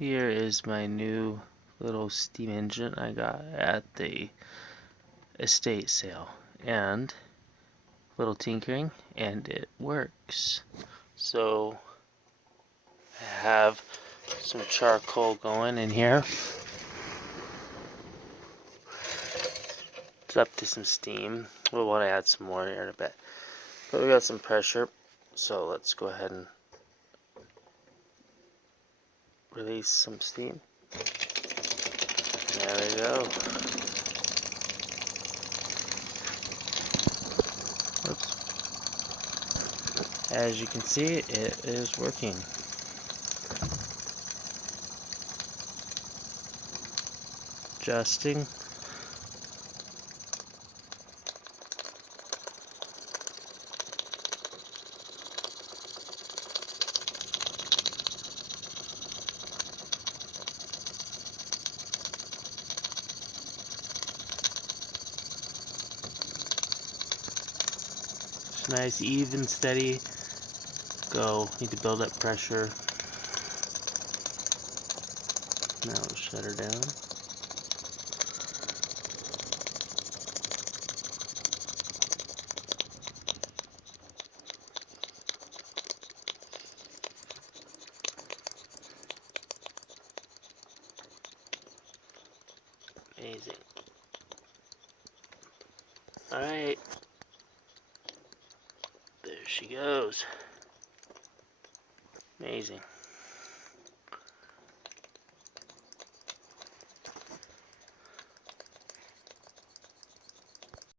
Here is my new little steam engine I got at the estate sale, and little tinkering, and it works. So I have some charcoal going in here. It's up to some steam. We'll want to add some more here in a bit. But we got some pressure, so let's go ahead and release some steam. There we go. Oops. As you can see, it is working. Adjusting. It's nice, even, steady. Go. Need to build up pressure. Now we'll shut her down. Amazing. Alright. There she goes. Amazing.